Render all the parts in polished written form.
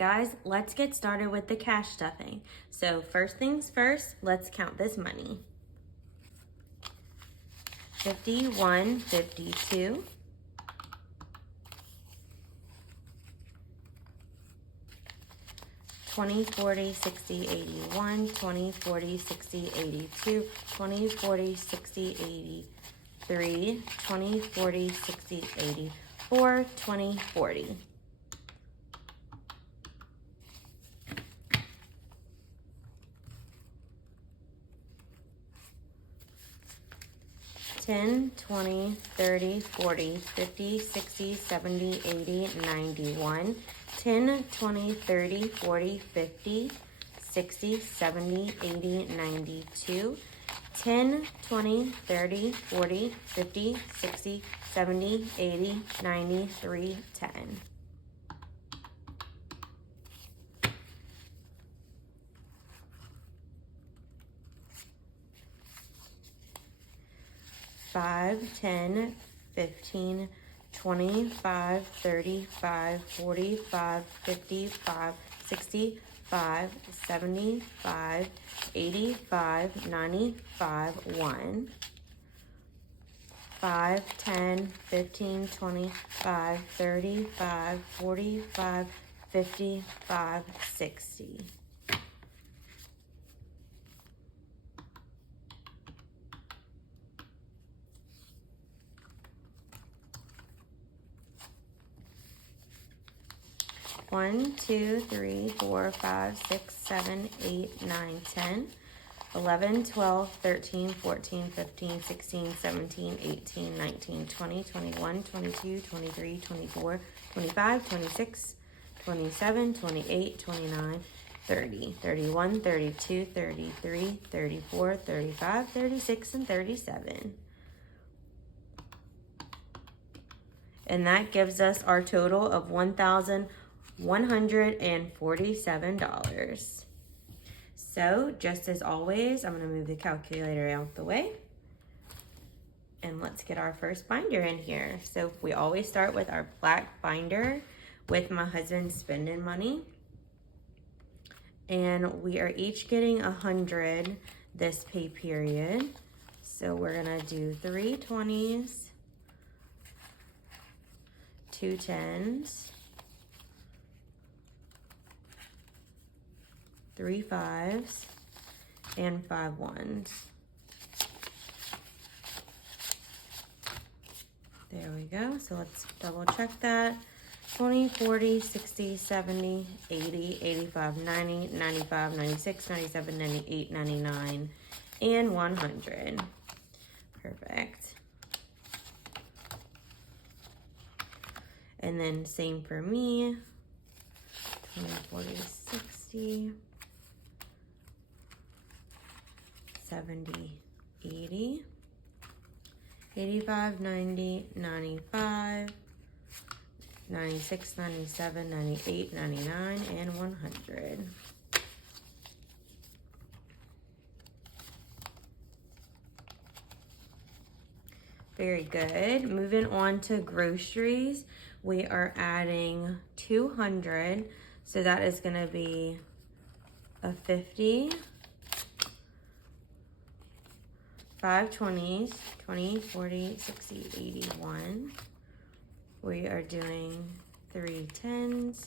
right, guys, let's get started with the cash stuffing. So first things first, let's count this money. 51, 52. 20, 40, 60, 81, 20, 40, 60, 82, 20, 40, 60, 83, 20, 40, 60, 84, 20, 40. 10, 20, 30, 40, 50, 60, 70, 80, 91. 10, 20, 30, 40, 50, 60, 70, 80, 92. 10, 20, 30, 40, 50, 60, 70, 80, 93, 10. 5, 10, 15, 25, 35, 45, 55, 65, 75, 85, 95, 1. 5, 10, 15, 25, 35, 45, 55, 60. 1, 2, 3, 4, 5, 6, 7, 8, 9, 10, 11, 12, 13, 14, 15, 16, 17, 18, 19, 20, 21, 22, 23, 24, 25, 26, 27, 28, 29, 30, 31, 32, 33, 34, 35, 36, and 37. And that gives us our total of $1,147. So just as always, I'm gonna move the calculator out the way and let's get our first binder in here. So we always start with our black binder with my husband's spending money. And we are each getting 100 this pay period. So we're gonna do 3 20s, 2 10s, 3 5s, and 5 1s. There we go. So let's double check that. 20, 40, 60, 70, 80, 85, 90, 95, 96, 97, 98, 99, and 100. Perfect. And then same for me. 20, 40, 60, 70, 80, 85, 90, 95, 96, 97, 98, 99, and 100. Very good. Moving on to groceries, we are adding 200. So that is going to be a 50, 5 20s, 20, 40, 60, 81. We are doing 3 10s,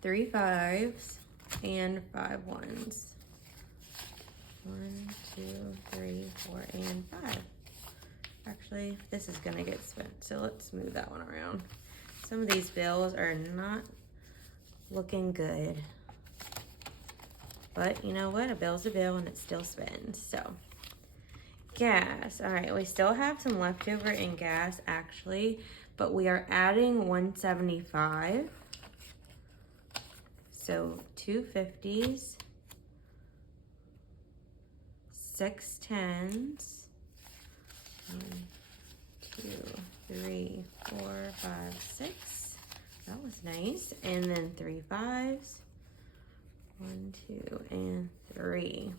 3 5s, and 5 1s. 1, 2, 3, 4, and 5. Actually, this is gonna get spent, so let's move that one around. Some of these bills are not looking good. But you know what? A bill's a bill and it still spends. So, gas. All right, we still have some leftover in gas actually, but we are adding 175. So 2 50s, 6 10s, 1, 2, 3, 4, 5, 6. That was nice. And then 3 5s. 1, 2, and 3.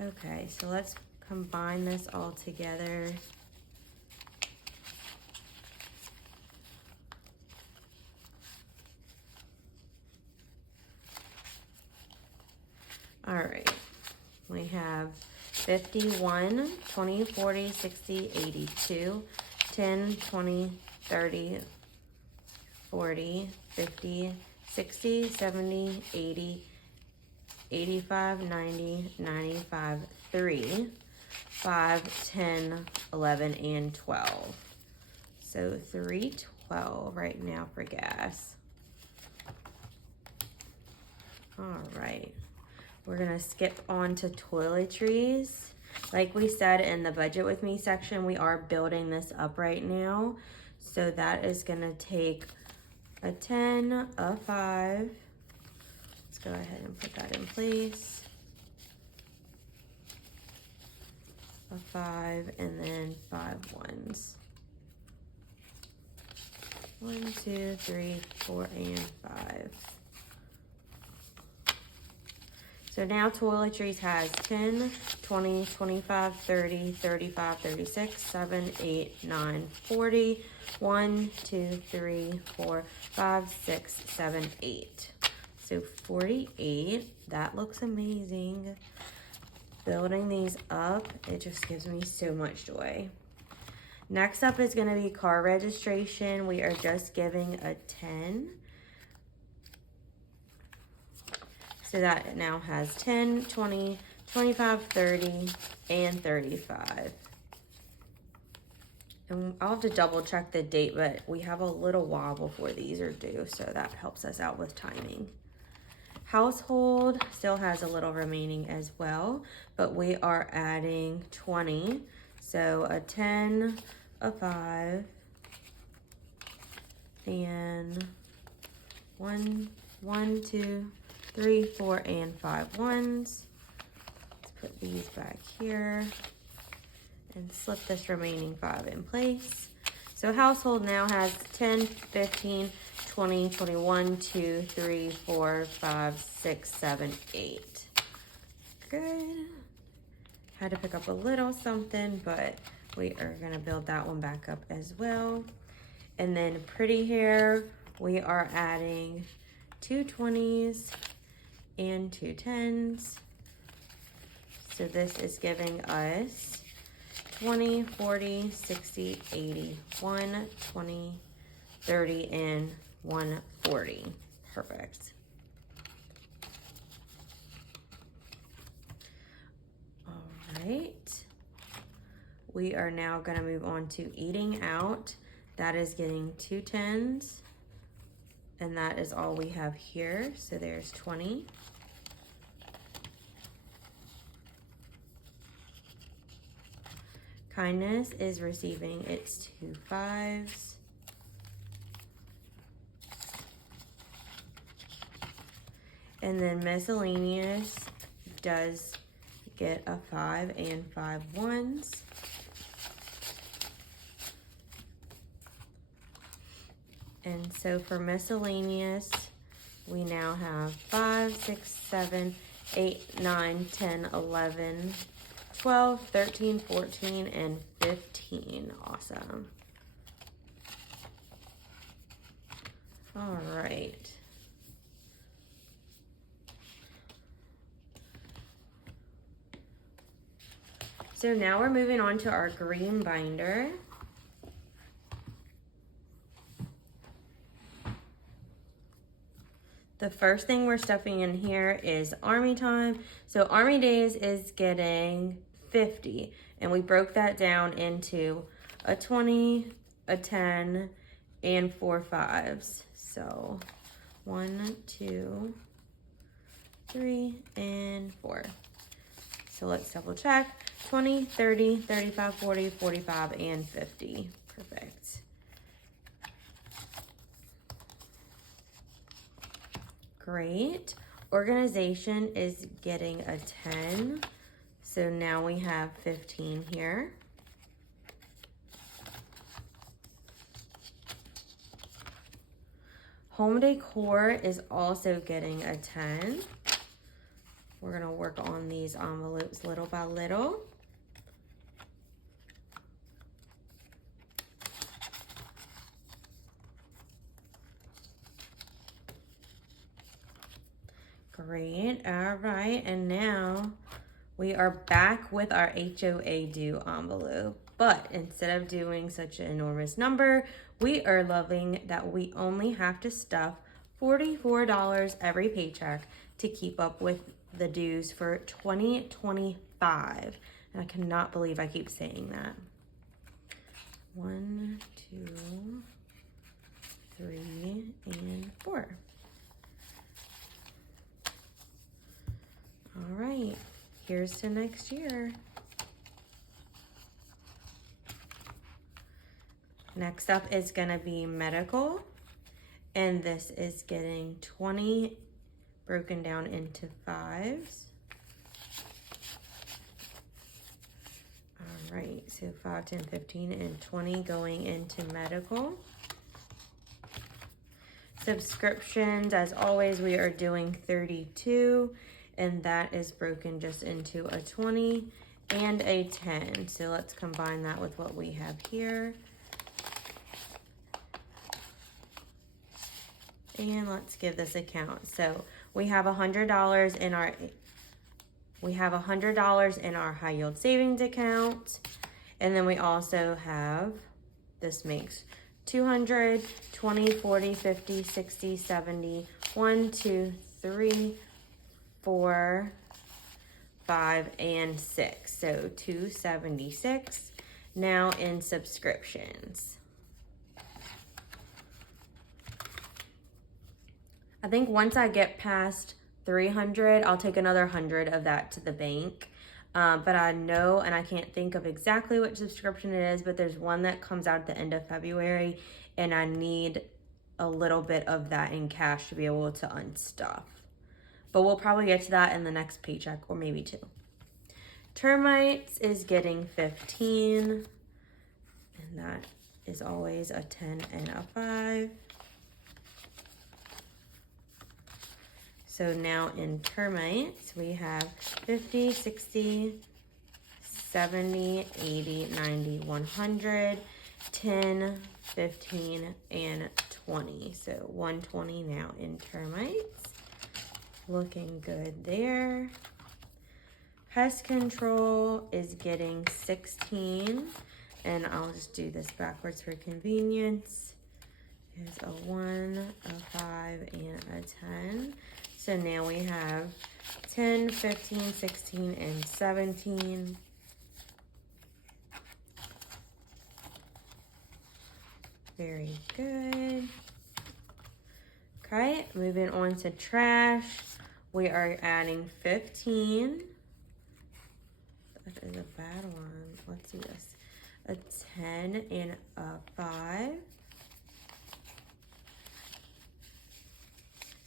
Okay, so let's combine this all together. All right. We have 51, 20, 40, 60, 82, 10, 20, 30, 40, 50, 60, 70, 80, 85, 90, 95, 3, 5, 10, 11, and 12. So $3.12 right now for gas. All right. We're gonna skip on to toiletries. Like we said in the budget with me section, we are building this up right now. So that is gonna take a 10, a 5. Let's go ahead and put that in place. A 5 and then 5 ones. 1, 2, 3, 4, and 5. So now toiletries has 10, 20, 25, 30, 35, 36, 7, 8, 9, 40, 1, 2, 3, 4, 5, 6, 7, 8. So 48, that looks amazing. Building these up, it just gives me so much joy. Next up is gonna be car registration. We are just giving a 10. So that now has 10, 20, 25, 30, and 35. And I'll have to double check the date, but we have a little while before these are due, so that helps us out with timing. Household still has a little remaining as well, but we are adding 20. So a 10, a 5, and 1, 2, 3, 4, and 5 ones. Let's put these back here and slip this remaining 5 in place. So household now has 10, 15, 20, 21, 2, 3, 4, 5, 6, 7, 8. Good. Had to pick up a little something, but we are gonna build that one back up as well. And then pretty hair, we are adding 2 20s and 2 10s. So this is giving us 20, 40, 60, 80, 1, 20, 30, and 140. Perfect. All right. We are now going to move on to eating out. That is getting 2 10s. And that is all we have here. So there's 20. Kindness is receiving its 2 5s. And then miscellaneous does get a 5 and 5 ones. And so for miscellaneous, we now have 5, 6, 7, 8, 9, 10, 11, 12, 13, 14, and 15. Awesome. All right. So now we're moving on to our green binder. The first thing we're stuffing in here is Army time. So Army days is getting 50. And we broke that down into a 20, a 10, and 4 5s. So 1, 2, 3, and 4. So let's double check. 20, 30, 35, 40, 45, and 50. Perfect. Great. Organization is getting a 10. So now we have 15 here. Home decor is also getting a 10. We're going to work on these envelopes little by little. Great. All right. And now we are back with our HOA due envelope. But instead of doing such an enormous number, we are loving that we only have to stuff $44 every paycheck to keep up with the dues for 2025. And I cannot believe I keep saying that. 1, 2, 3, and 4. All right, here's to next year. Next up is gonna be medical, and this is getting 20 broken down into 5s. All right, so 5, 10, 15, and 20 going into medical. Subscriptions, as always, we are doing 32, and that is broken just into a 20 and a 10. So let's combine that with what we have here. And let's give this a count. So we have $100 in our high yield savings account. And then we also have, this makes 200, 20, 40, 50, 60, 70, 1, 2, 3, 4, 5, and 6. So 276 now in subscriptions. I think once I get past 300, I'll take another 100 of that to the bank. But I know, and I can't think of exactly which subscription it is, but there's one that comes out at the end of February, and I need a little bit of that in cash to be able to unstuff. But we'll probably get to that in the next paycheck, or maybe 2. Termites is getting 15, and that is always a 10 and a 5. So now in termites, we have 50, 60, 70, 80, 90, 100, 10, 15, and 20. So 120 now in termites. Looking good there. Pest control is getting 16, and I'll just do this backwards for convenience. Is a 1, a 5, and a 10. So now we have 10, 15, 16, and 17. Very good. Okay, moving on to trash. We are adding 15. That is a bad one. Let's do this. A 10 and a 5.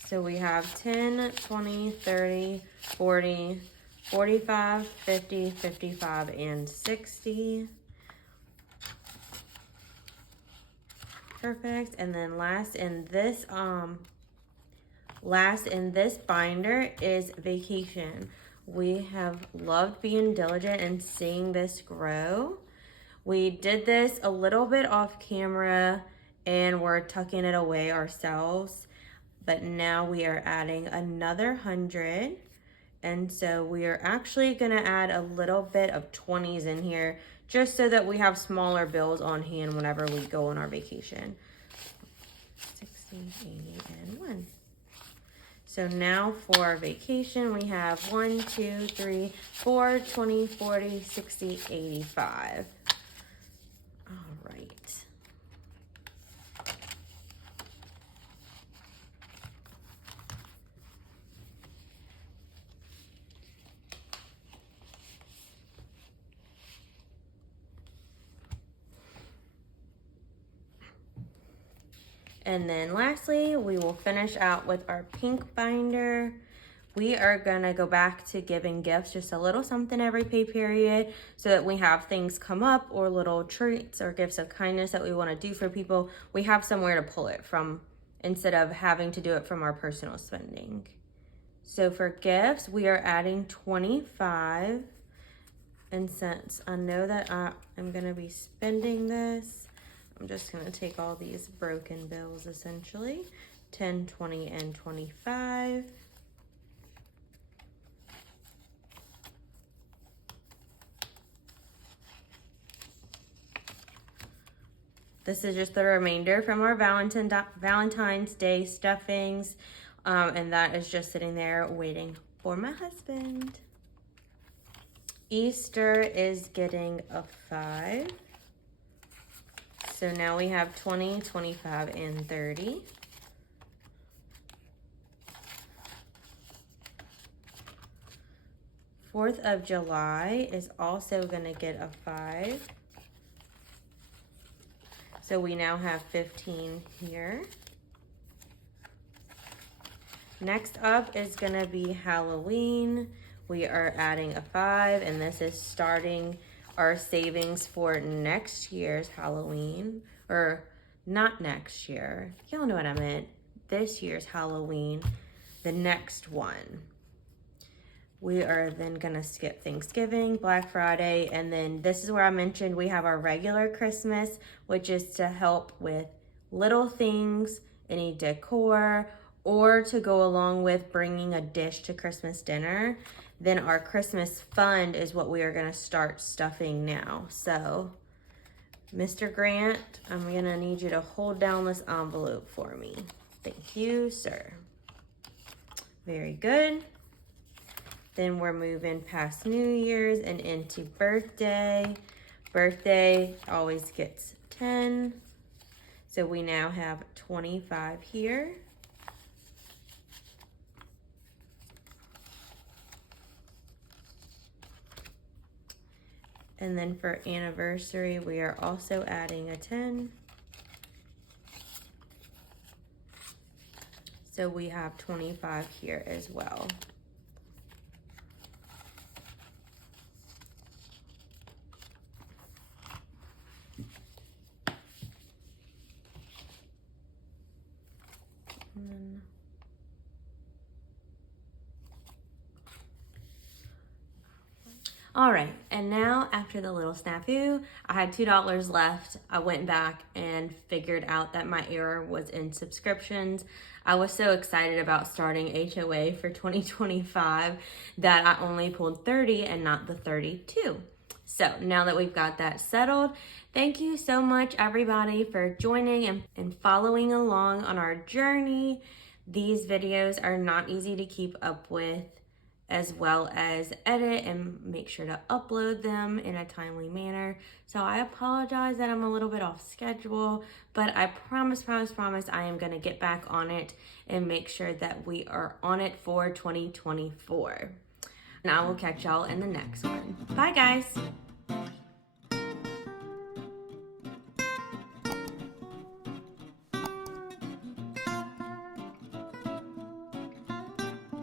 So we have 10, 20, 30, 40, 45, 50, 55, and 60. Perfect. And then last in this binder is vacation. We have loved being diligent and seeing this grow. We did this a little bit off camera and we're tucking it away ourselves. But now we are adding another 100. And so we are actually gonna add a little bit of 20s in here just so that we have smaller bills on hand whenever we go on our vacation. 60, 80, and 1. So now for vacation, we have 1, 2, 3, 4, 20, 40, 60, 85. All right. And then lastly, we will finish out with our pink binder. We are gonna go back to giving gifts, just a little something every pay period so that we have things come up or little treats or gifts of kindness that we wanna do for people. We have somewhere to pull it from instead of having to do it from our personal spending. So for gifts, we are adding 25. And since I know that I'm gonna be spending this, I'm just gonna take all these broken bills essentially, 10, 20, and 25. This is just the remainder from our Valentine's Day stuffings. And that is just sitting there waiting for my husband. Easter is getting a 5. So now we have 20, 25, and 30. Fourth of July is also gonna get a 5. So we now have 15 here. Next up is gonna be Halloween. We are adding a 5, and this is starting our savings for next year's Halloween, or not next year. Y'all know what I meant. This year's Halloween, the next one. We are then gonna skip Thanksgiving, Black Friday, and then this is where I mentioned we have our regular Christmas, which is to help with little things, any decor, or to go along with bringing a dish to Christmas dinner. Then our Christmas fund is what we are gonna start stuffing now. So, Mr. Grant, I'm gonna need you to hold down this envelope for me. Thank you, sir. Very good. Then we're moving past New Year's and into birthday. Birthday always gets 10. So we now have 25 here. And then for anniversary, we are also adding a 10. So we have 25 here as well. All right, and now after the little snafu, I had $2 left. I went back and figured out that my error was in subscriptions. I was so excited about starting HOA for 2025 that I only pulled 30 and not the 32. So now that we've got that settled, thank you so much everybody for joining and following along on our journey. These videos are not easy to keep up with, as well as edit and make sure to upload them in a timely manner. So I apologize that I'm a little bit off schedule, but I promise I am gonna get back on it and make sure that we are on it for 2024. And I will catch y'all in the next one. Bye guys.